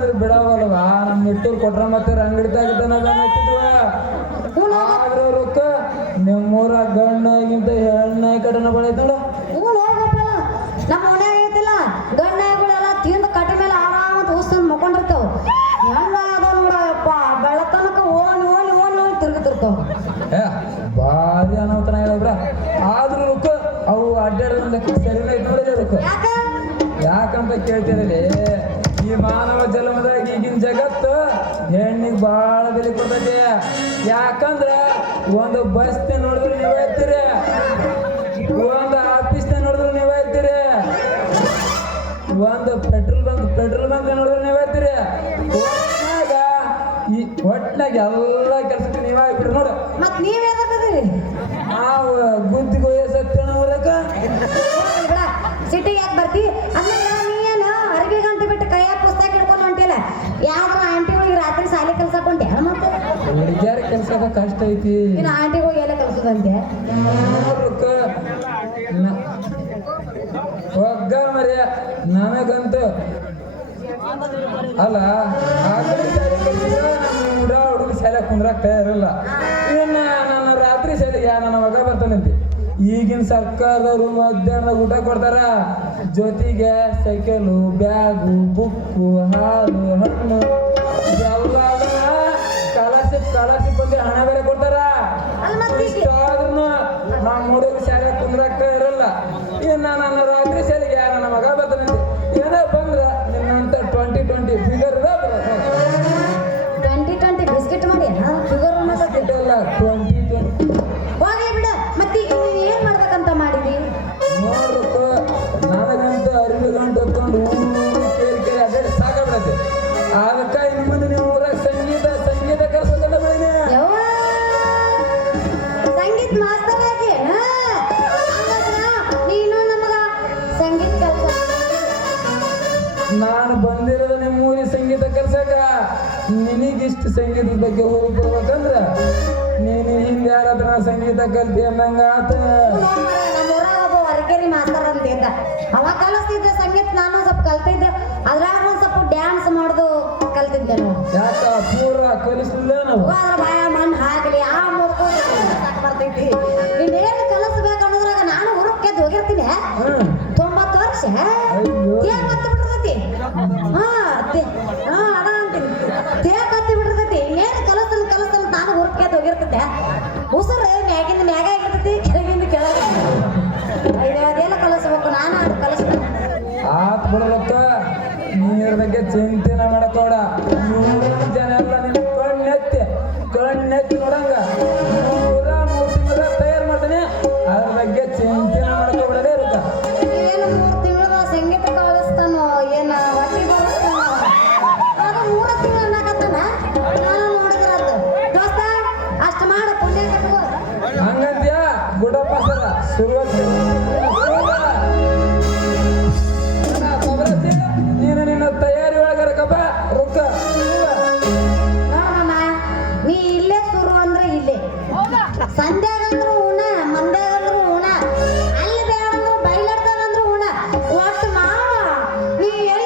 ಮಾಡಿದ್ರು ಬಿಡವಲ್ವಾ? ನಮ್ಮ ಇಟ್ಟು ಕೊಟ್ರ ಮತ್ತೆ ಆದ್ರ ರೊಕ್ಕ ನಿಮ್ಮೂರ ಗಂಡಗಿಂತ ಹೆಣ್ಣೆ ಕಟನ ಬೆಳೈತ್ ಭಾರಿ ಅನಾಹುತನ ಹೇಳಿದ್ರ ಆದ್ರೂ ರೊಕ್ಕ ಅವು ಅಡ್ಡಾಡೋದ್ ಲೆಕ್ಕ ಸರಿನ ರೊಕ್ಕ ಯಾಕ? ಯಾಕಂತ ಕೇಳ್ತಿರಲಿ? ಹೆಣ್ಣಿಗೆ ಭಾಳ ಬೆಲೆ ಕೊಡ್ತೈತಿ. ಯಾಕಂದ್ರೆ ಒಂದು ಬಸ್ ನೋಡಿದ್ರೆ ನೀವೇ ಹೇಳ್ತೀರಿ? ಒಂದು ಆಫೀಸ್ ನೋಡಿದ್ರೆ ನೀವೇ ಹೇಳ್ತೀರಿ? ಒಂದು ಪೆಟ್ರೋಲ್ ಬಂಕ್ ಪೆಟ್ರೋಲ್ ಬಂಕ್ ನೋಡಿದ್ರೆ ನೀವೇ ಹೇಳ್ತೀರಿ? ಈ ಒಟ್ನಾಗ ಎಲ್ಲ ಕೆಲ್ಸಕ್ಕೆ ನೀವೇ ಆಗ್ಬಿಟ್ರಿ ನೋಡು. ಮತ್ತೆ ನೀವ್ ಗುದ್ದಿಗೆ ಊರಕ್ಕ ಸಿಟಿ ಯಾಕೆ ಬರ್ತಿ? ಆಮೇಲೆ ಕೆಲ್ಸದ ಕಷ್ಟ ಐತಿ. ಇನ್ನು ಎಲ್ಲ ಕಲ್ಸದಂತೆ. ಒಗ್ಗ ಮರ್ಯ. ನನಗಂತೂ. ಅಲ್ಲ ಹುಡುಗ ಹುಡುಗ ಶಾಲೆ ಕುಂದ್ರಾಕ್ ತಯಾರಿಲ್ಲ ಇನ್ನ ನನ್ನ ರಾತ್ರಿ ಶಾಲೆಗೆ ನನ್ನ ಮಗ ಬರ್ತಾನಂತೆ. ಈಗಿನ ಸರ್ಕಾರದವರು ಮಧ್ಯಾಹ್ನ ಊಟ ಕೊಡ್ತಾರ. ಜೊತೆಗೆ ಸೈಕಲು ಬ್ಯಾಗು ಬುಕ್ಕು ಹಾಲು ಹಣ್ಣು. ಸ್ಕಾಲರ್ಶಿಪ್ ಬಂದು ಹಣ ಬೇರೆ ಕೊಡ್ತಾರ? ನಮ್ಮ ಹುಡುಗ ಶಾಲೆ ಕುಂದ್ರಕ್ಕ ಇರಲ್ಲ. ಇನ್ನ ನನ್ನ ರಾತ್ರಿ ಶಾಲೆಗೆ ನನ್ನ ಮಗ ಬರ್ತಾನಂತೆ ಏನೋ ಬಂದ್ರ ನಿನ್ನಂತ twenty twenty figure twenty twenty biscuit ಮಾಡಿ ಶುಗರ್ ಬಿಸ್ಕೆಟ್ ಅಲ್ಲ ಟ್ವೆಂಟಿ ಟ್ವೆಂಟಿ ಹೋಗ್ಲಿ ಬಿಡ. ಮತ್ತೆ ಈಗ ಏನು ಏನ್ ಮಾಡ್ಬೇಕಂತ ಮಾಡಿದಿ? ನೋಡ್ಬೇಕು. ನನಗಂತೂ ಅರಿವಿ ಗಂಟು ಹೊತ್ಕೊಂಡು ಅದೇ ಸಾಕಾಗ್ಬಿಡತ್ತೆ. ಅದಕ್ಕೆ ಇನ್ನು ಮುಂದೆ ನೀವು ನಿನಗಿಷ್ಟು ಸಂಗೀತದ ಬಗ್ಗೆ ಹೋಗ್ಬೇಕಂದ್ರ ನೀನು ಹಿಂದೆ ಯಾರತ್ರ ಸಂಗೀತ ಕಲ್ತಿ ಅನ್ನಂಗ ಆತ. ನಮ್ಮ ಊರಾಗ ಒಬ್ಬ ವರ್ಗೇರಿ ಮಾಸ್ತರ್ ಅಂತ ಇದ್ದ ಅವ ಕಲಿಸ್ತಿದ್ದ ಸಂಗೀತ ನಾನು ಸ್ವಲ್ಪ ಕಲ್ತಿದ್ದೆ. ಅದ್ರಾಗ ಒಂದ್ ಸ್ವಲ್ಪ ಡ್ಯಾನ್ಸ್ ಮಾಡೋದು ಕಲ್ತಿದ್ದೆ ನಾವು ಯಾಕ? ಪೂರ ಕಲಿಸ್ಲಿಲ್ಲ ನಾವು? ಅದ್ರ ಬಾಯ ಮಣ್ಣು ಹಾಕಲಿ ಆ ಮುರ್ಕೊಂಡು ಸಾಕ್ ಬರ್ತೈತಿ. ನೀನ್ ಏನು ಕಲಿಸ್ಬೇಕು ಅನ್ನೋದ್ರಾಗ ನಾನು ಹುರುಕ್ಕೆ ಹೋಗಿರ್ತೀನಿ. ಹ್ಮ್. ತೊಂಬತ್ತು ವರ್ಷ? ಏನ್ ತೇಗ್ ಬಿಡ್ತೈತಿ. ಹಾ ಚಿಂತೆನ ಮಾಡಕೋಡ ಜನ ಎಲ್ಲ ನಿನ್ನ ಕಣ್ಣೆತ್ತಿ. ಕಣ್ಣೆತ್ತಿ ನೋಡಂಗ. ನೂರ ಮೂರು ತಿಂಗಳ ತಯಾರು ಮಾಡ್ತಾನೆ. ಅದ್ರ ಬಗ್ಗೆ ಚಿಂತನೆ ಮಾಡ್ಕೊಬಿಡಲೇ ಇರುತ್ತ ಸಂಗೀತ ಕಲಿಸ್ತಾನೋ? ಏನ ಹೊಟ್ಟಿ ಬರುತ್ತಾನೋ? ಅದು ಮೂರು ತಿಂಗಳು ಅನ್ನಕತ್ತಾನ? ನಾನು ನೋಡಿದ್ರ ಅದು. ದೋಸ್ತ ಅಷ್ಟು ಮಾಡ ಪುಣ್ಯ ಕಟ್ಕೋ. ಹಂಗಂತ್ಯ? ಗುಡಪ್ಪ ಸರ ನೋಡಮ್ಮ